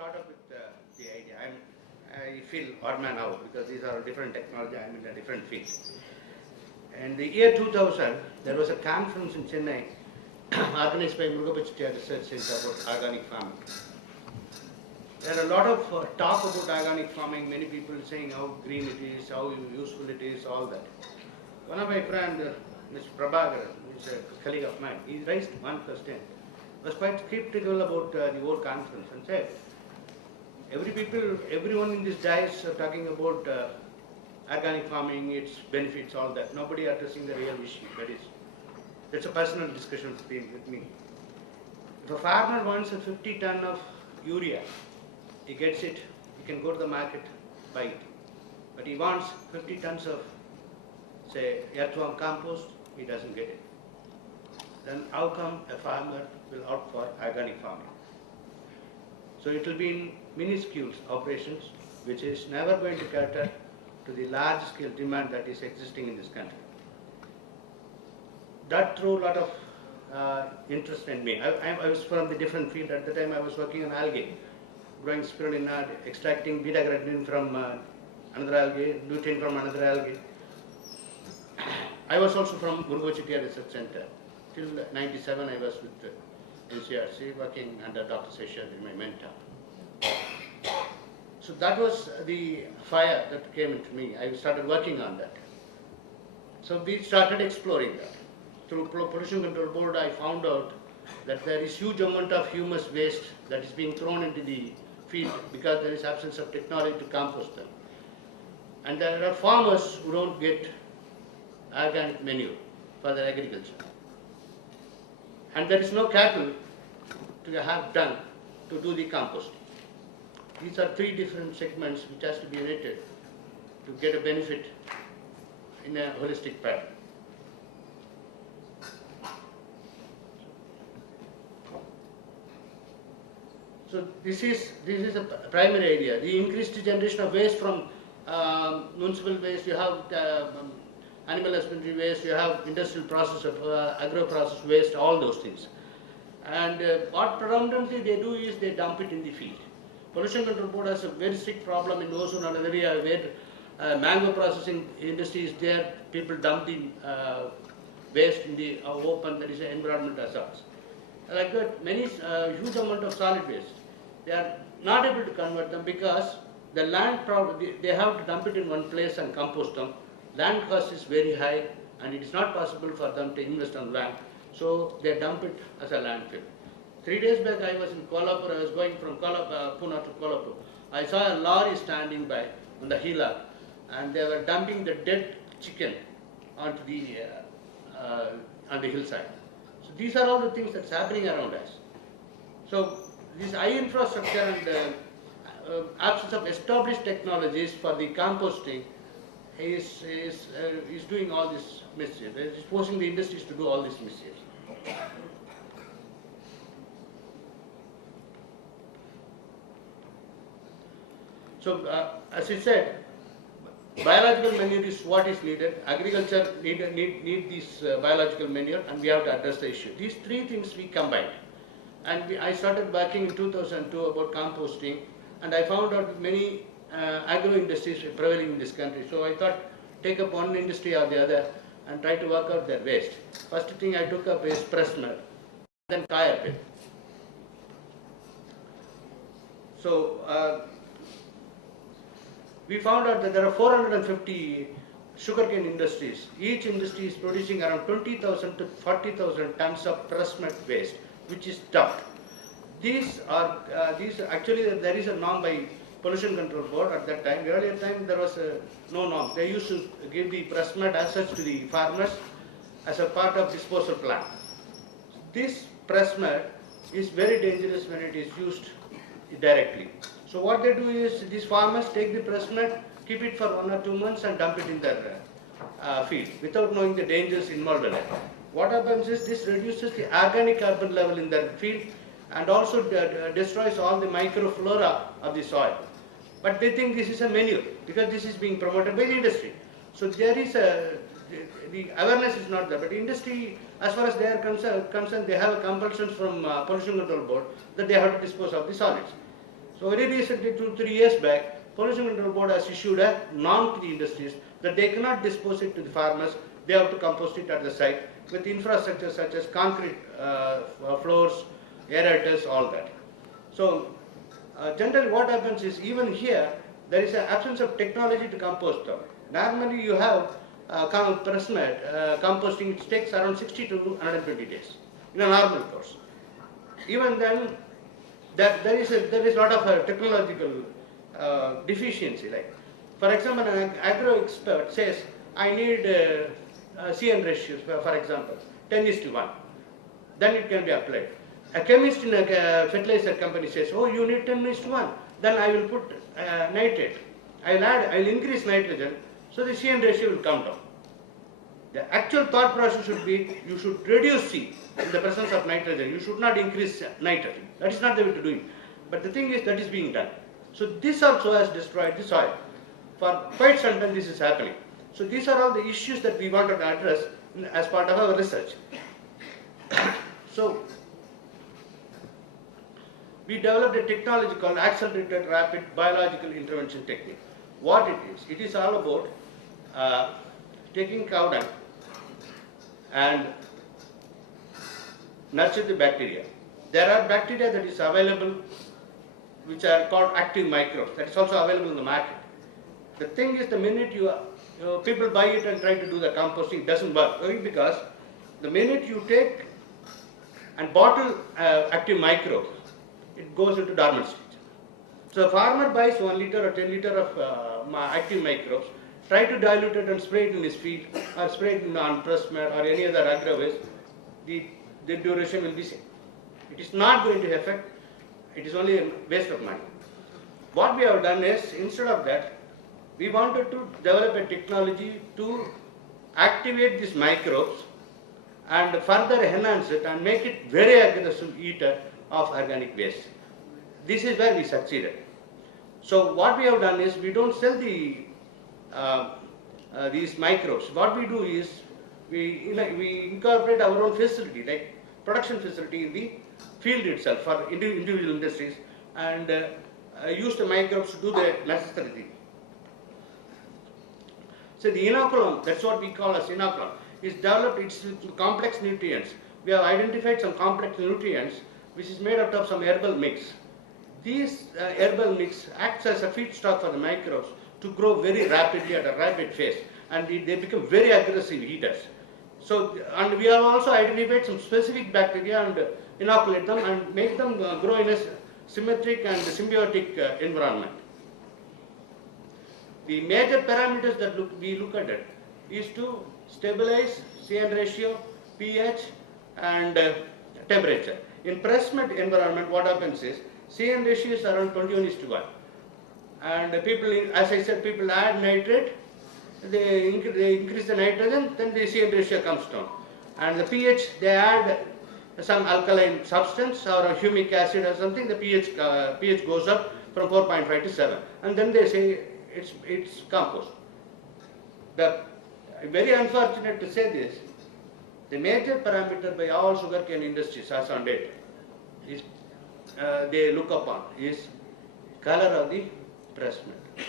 start up with the idea. I feel odd man out because these are different technology. I'm in a different field. In the year 2000, there was a conference in Chennai organized by Murugabesh Research Center about organic farming. There are a lot of talk about organic farming, many people saying how green it is, how useful it is, all that. One of my friends, Mr. Prabhakar, who is a colleague of mine, he raised one question. He was quite skeptical about the whole conference and said, everyone in this dais are talking about organic farming, its benefits, all that. Nobody addressing the real issue. That's a personal discussion with me. If a farmer wants a 50 ton of urea, he gets it, he can go to the market, buy it. But he wants 50 tons of, say, earthworm compost, he doesn't get it. Then how come a farmer will opt for organic farming? So it will be in minuscule operations, which is never going to cater to the large scale demand that is existing in this country. That threw a lot of interest in me. I was from the different field. At the time I was working on algae, growing spirulina, extracting beta-carotene from another algae, lutein from another algae. I was also from Murugabesh Research Center. Till 97 I was with NCRC working under Dr. Seshar, my mentor. So that was the fire that came into me. I started working on that. So we started exploring that. Through Pollution Control Board, I found out that there is huge amount of humus waste that is being thrown into the field because there is absence of technology to compost them. And there are farmers who don't get organic manure for their agriculture. And there is no cattle to have done to do the composting. These are three different segments which has to be united to get a benefit in a holistic pattern. So this is a primary area. The increased generation of waste from municipal waste, you have animal husbandry waste, you have industrial process of agro-process waste, all those things. And what predominantly they do is they dump it in the field. Pollution Control Board has a very strict problem in Ozone area where mango processing industry is there, people dump the waste in the open, there is an environmental hazards. Like that, many huge amount of solid waste. They are not able to convert them because the land problem, they have to dump it in one place and compost them. Land cost is very high and it is not possible for them to invest on land. So they dump it as a landfill. 3 days back I was in Kolhapur, I was going from Pune to Kolhapur. I saw a lorry standing by on the hillock and they were dumping the dead chicken onto the on the hillside. So these are all the things that's happening around us. So this high infrastructure and absence of established technologies for the composting is doing all this mischief. It is forcing the industries to do all this mischief. So as I said, biological manure is what is needed. Agriculture need this biological manure, and we have to address the issue. These three things we combined. And I started working in 2002 about composting, and I found out many agro industries were prevailing in this country. So I thought, take up one industry or the other and try to work out their waste. First thing I took up is press mud, then kaya pit. So we found out that there are 450 sugarcane industries. Each industry is producing around 20,000 to 40,000 tons of press mud waste, which is dumped. These actually there is a norm by Pollution Control Board at that time. Earlier time there was no norm. They used to give the press mud as such to the farmers as a part of disposal plan. This press mud is very dangerous when it is used directly. So what they do is these farmers take the press mud, keep it for 1 or 2 months and dump it in their field without knowing the dangers involved in it. What happens is this reduces the organic carbon level in their field and also destroys all the microflora of the soil. But they think this is a manure because this is being promoted by the industry. So there is the awareness is not there. But industry, as far as they are concerned, they have a compulsion from Pollution Control Board that they have to dispose of the solids. So very recently, 2-3 years back, Pollution Control Board has issued a norm to the industries that they cannot dispose it to the farmers, they have to compost it at the site with infrastructure such as concrete floors, aerators, all that. So generally what happens is, even here, there is an absence of technology to compost them. Normally you have composting, it takes around 60 to 120 days in a normal course. Even then, there is a lot of technological deficiency. Like, for example, an agro expert says, I need CN ratios, for example, 10:1. Then it can be applied. A chemist in a fertilizer company says, oh, you need 10:1. Then I will put nitrate. I will increase nitrogen, so the CN ratio will come down. The actual thought process should be, you should reduce C in the presence of nitrogen. You should not increase nitrogen. That is not the way to do it. But the thing is, that is being done. So this also has destroyed the soil. For quite some time this is happening. So these are all the issues that we wanted to address as part of our research. So we developed a technology called accelerated rapid biological intervention technique. What it is all about taking cow dung and nurture the bacteria. There are bacteria that is available which are called active microbes, that is also available in the market. The thing is, the minute people buy it and try to do the composting, it doesn't work. Why? Because the minute you take and bottle active microbes, it goes into dormant stage. So a farmer buys 1 liter or 10 liter of active microbes, try to dilute it and spray it in his field or spray it on pressed mud or any other agro waste, the duration will be same. It is not going to affect, it is only a waste of money. What we have done is, instead of that, we wanted to develop a technology to activate these microbes and further enhance it and make it very aggressive eater of organic waste. This is where we succeeded. So what we have done is, we don't sell these microbes. What we do is, we incorporate our own facility, like production facility in the field itself for individual industries, and use the microbes to do the necessary thing. So the inoculum, that's what we call as inoculum, is developed, it's complex nutrients. We have identified some complex nutrients which is made out of some herbal mix. These herbal mix acts as a feedstock for the microbes to grow very rapidly at a rapid phase, and they become very aggressive eaters. So, and we have also identified some specific bacteria and inoculate them and make them grow in a symmetric and symbiotic environment. The major parameters that we look at it is to stabilize CN ratio, pH and temperature. In press mud environment, what happens is, CN ratio is around 21:1. And people, as I said, people add nitrate, they increase the nitrogen, then the CN ratio comes down. And the pH, they add some alkaline substance or a humic acid or something, the pH goes up from 4.5 to 7. And then they say it's compost. Very unfortunate to say this, the major parameter by all sugarcane industries as on date is they look upon is color of the press mud.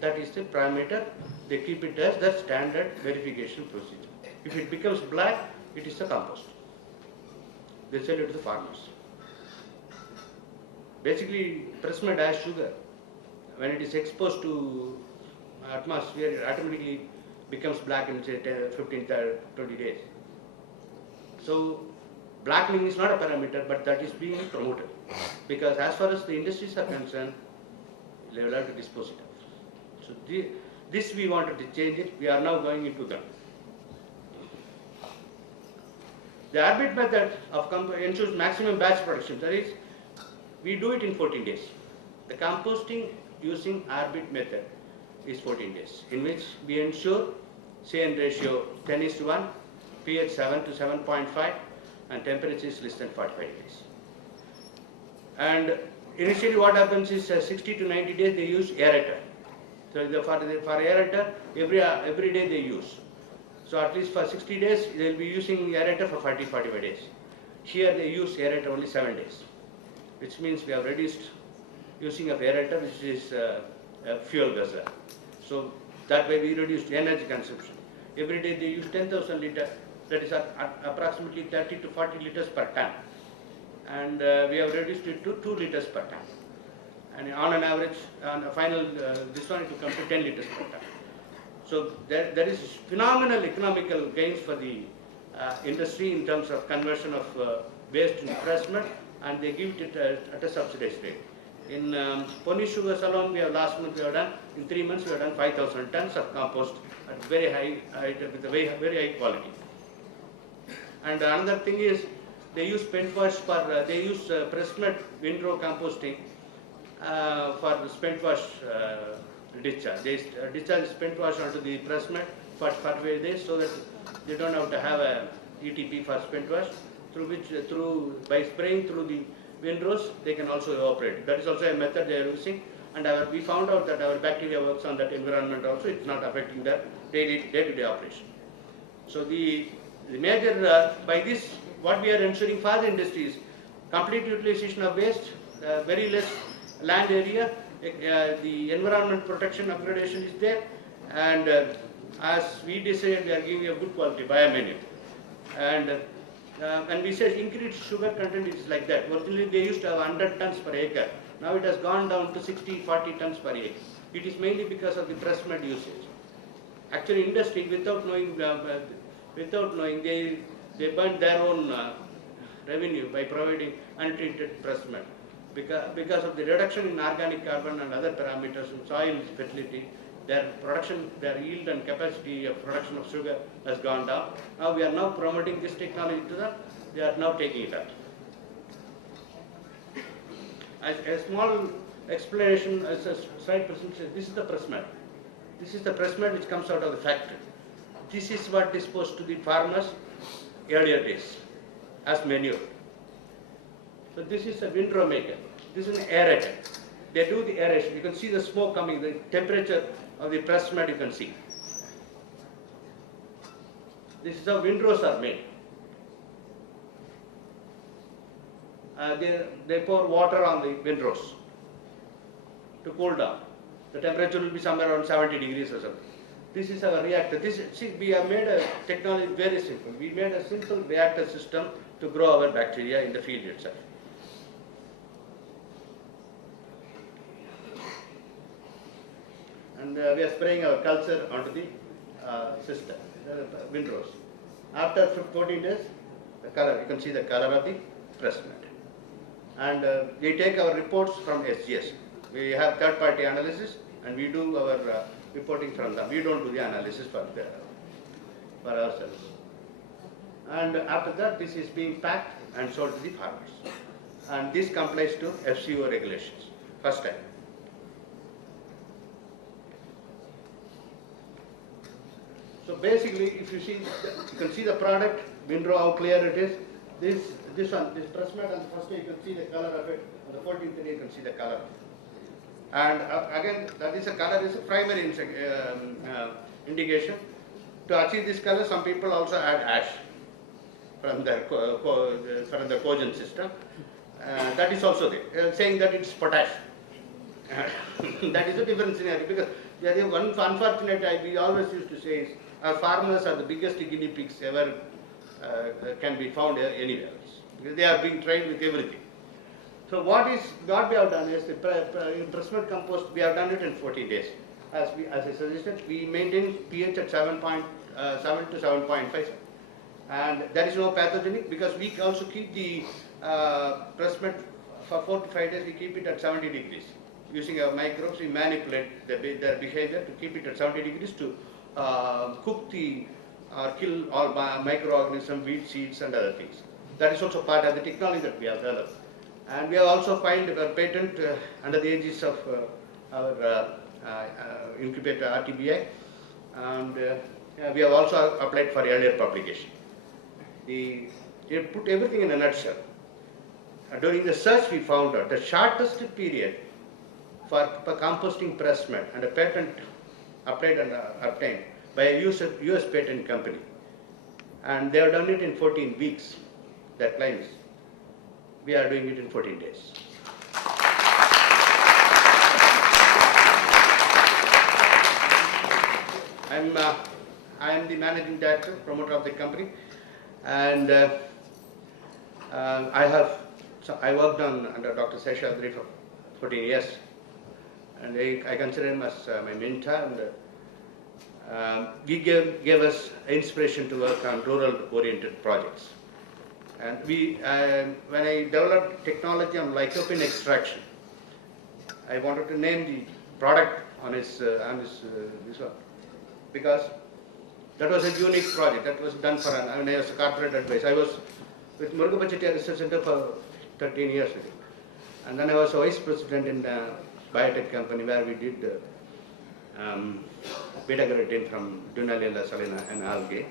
That is the parameter. They keep it as the standard verification procedure. If it becomes black, it is a compost. They sell it to the farmers. Basically, press mud has sugar. When it is exposed to atmosphere, it automatically becomes black in say 15, 20 days. So blackening is not a parameter, but that is being promoted. Because as far as the industries are concerned, they will have to dispose it of. So this we wanted to change it. We are now going into them. The arbit method of ensures maximum batch production. That is, we do it in 14 days. The composting using arbit method is 14 days, in which we ensure CN ratio 10:1, pH 7 to 7.5, and temperature is less than 45 degrees. And initially what happens is 60 to 90 days they use aerator. So for aerator, every day they use. So at least for 60 days, they will be using aerator for 40-45 days. Here they use aerator only 7 days, which means we have reduced using of aerator, which is a fuel guzzler. So that way we reduced energy consumption. Every day they use 10,000 liters, that is at approximately 30 to 40 liters per ton. And we have reduced it to 2 liters per ton. And on an average, on a final, this one it will come to 10 liters per ton. So there is phenomenal economical gains for the industry in terms of conversion of waste to pressment, and they give it at a subsidized rate. In Pony Sugars alone, last month we have done, in 3 months we have done 5,000 tons of compost at very high, with a very high quality. And another thing is, they use spent wash for, they use pressment windrow composting for spent wash discharge. They discharge spent wash onto the pressment for 45 days so that they don't have to have a ETP for spent wash, through which, by spraying through the windrows, they can also evaporate. That is also a method they are using, and we found out that our bacteria works on that environment also. It's not affecting their day-to-day operation. So the major, by this, what we are ensuring for the industry is complete utilization of waste, very less land area, the environment protection upgradation is there, and as we decided, we are giving a good quality bio-menu. And we said increased sugar content is like that. Originally they used to have 100 tons per acre. Now it has gone down to 60-40 tons per acre. It is mainly because of the pressmud usage. Actually, industry, without knowing, they burn their own revenue by providing untreated pressmud. Because of the reduction in organic carbon and other parameters in soil fertility, their production, their yield and capacity of production of sugar has gone down. Now we are now promoting this technology to them. They are now taking it up. As a small explanation, as a slide presentation, this is the pressmud. This is the pressmud which comes out of the factory. This is what is disposed to the farmers earlier days as manure. So this is a windrow maker. This is an aerator. They do the aeration. You can see the smoke coming, the temperature of the pressmud you can see. This is how windrows are made. They pour water on the windrows to cool down. The temperature will be somewhere around 70 degrees or something. This is our reactor. See, we have made a technology very simple. We made a simple reactor system to grow our bacteria in the field itself. And we are spraying our culture onto the system, windrows. After 14 days, the color, you can see the color of the pressmud. And we take our reports from SGS. We have third-party analysis, and we do our reporting from them. We don't do the analysis for ourselves. And after that, this is being packed and sold to the farmers. And this complies to FCO regulations, first time. So basically, if you see, you can see the product, windrow, how clear it is. This pressmud, and first day you can see the color of it. On the 14th day you can see the color. And again, that is a color is a primary indication. To achieve this color, some people also add ash from the cogen system. That is also there, saying that it's potash. That is a different scenario, because there is one unfortunate we always used to say is our farmers are the biggest guinea pigs ever can be found anywhere else, because they are being trained with everything. So what we have done is, in pressmud compost, we have done it in 40 days. As I suggested, we maintain pH at 7 to 7.5, and there is no pathogenic, because we also keep the pressmud for 4 to 5 days. We keep it at 70 degrees. Using our microbes, we manipulate their behavior to keep it at 70 degrees to cook or kill all microorganisms, weed seeds and other things. That is also part of the technology that we have developed. And we have also filed a patent under the aegis of our incubator RTBI, and we have also applied for earlier publication. We put everything in a nutshell. During the search, we found out the shortest period for composting pressmud, and a patent applied and obtained by a US patent company. And they have done it in 14 weeks, their claims. We are doing it in 14 days. I am the managing director, promoter of the company, and I worked under Dr. Seshadri for 14 years, and I consider him as my mentor, and he gave us inspiration to work on rural-oriented projects. And when I developed technology on lycopene extraction, I wanted to name the product on this one, because that was a unique project that was done for when I was a corporate advisor. I was with Murugapachittiya Research Center for 13 years, and then I was a vice president in a biotech company where we did beta-carotene from Dunaliella salina and algae.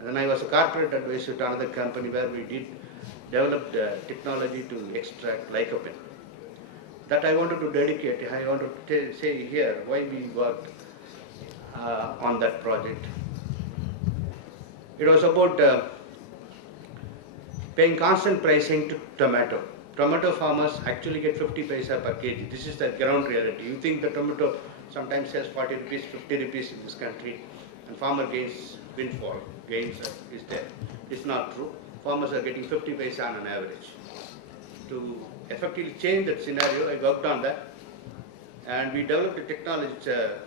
And then I was a corporate advisor to another company where we developed technology to extract lycopene. That I wanted to dedicate. I wanted to say here why we worked on that project. It was about paying constant pricing to tomato. Tomato farmers actually get 50 paisa per kg. This is the ground reality. You think the tomato sometimes sells 40 rupees, 50 rupees in this country, and farmer gains windfall. Gains is there. It's not true. Farmers are getting 50 paisa on an average. To effectively change that scenario, I worked on that, and we developed a technology,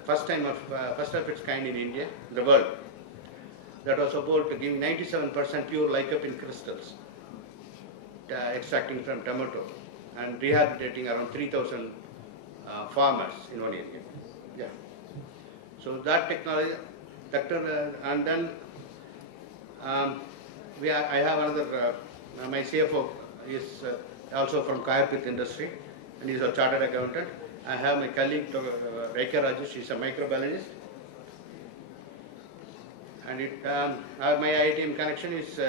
first of its kind in India, in the world, that was about giving 97% pure lycopene crystals, extracting from tomato, and rehabilitating around 3,000 farmers in one area. Yeah. So that technology, and then I have another, my CFO is also from Kayapith industry, and he's a chartered accountant. I have my colleague, Rekha Raju, she's a microbiologist. And my IIT connection is,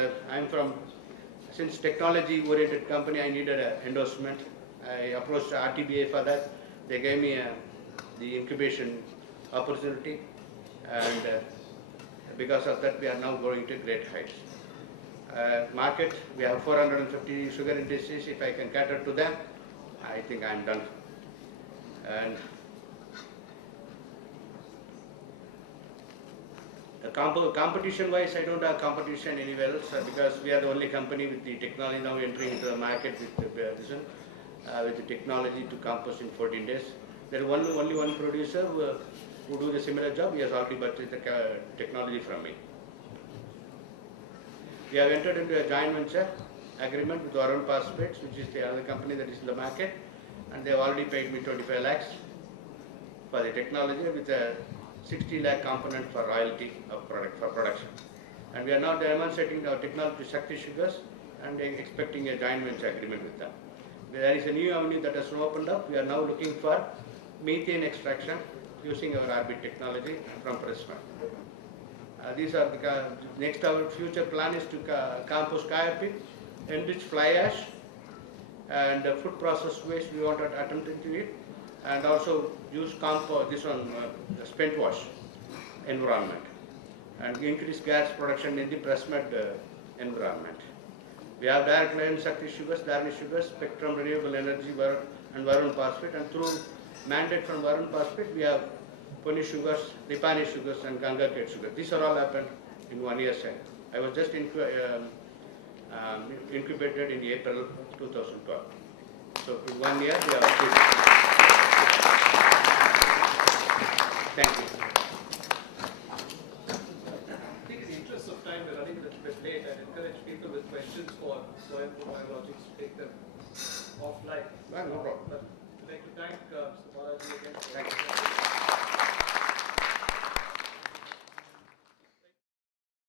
since technology-oriented company, I needed an endorsement. I approached RTBA for that. They gave me the incubation opportunity, and because of that, we are now going to great heights. Market, we have 450 sugar industries. If I can cater to them, I think I'm done. And competition-wise, I don't have competition anywhere else because we are the only company with the technology now entering into the market with the technology to compost in 14 days. There is only one producer who do the similar job. He has already purchased the technology from me. We have entered into a joint venture agreement with Varun Phosphates, which is the other company that is in the market, and they have already paid me 25 lakhs for the technology with a 60 lakh component for royalty of production. And we are now demonstrating our technology to Shakti Sugars and expecting a joint venture agreement with them. There is a new avenue that has opened up. We are now looking for methane extraction using our RB technology from Prisma. These are the next. Our future plan is to compost Kayapith, enrich fly ash, and food processed waste. We want to attempt into it, and also use spent wash environment, and increase gas production in the Prisma environment. We have direct line Shakti Sugars, Dharani Sugars, Spectrum Renewable Energy, and Varun Phosphate, and through mandate from Varun Phosphate, we have Puni Sugars, Nipani Sugars, and Ganga Kate Sugars. These are all happened in 1 year's time. I was just incubated in April 2012. So in 1 year, we have achieved. Thank you. I think in the interest of time, we're running a little bit late. I'd encourage people with questions for Swayambhu Biologics to take them offline. No problem. But I'd like to thank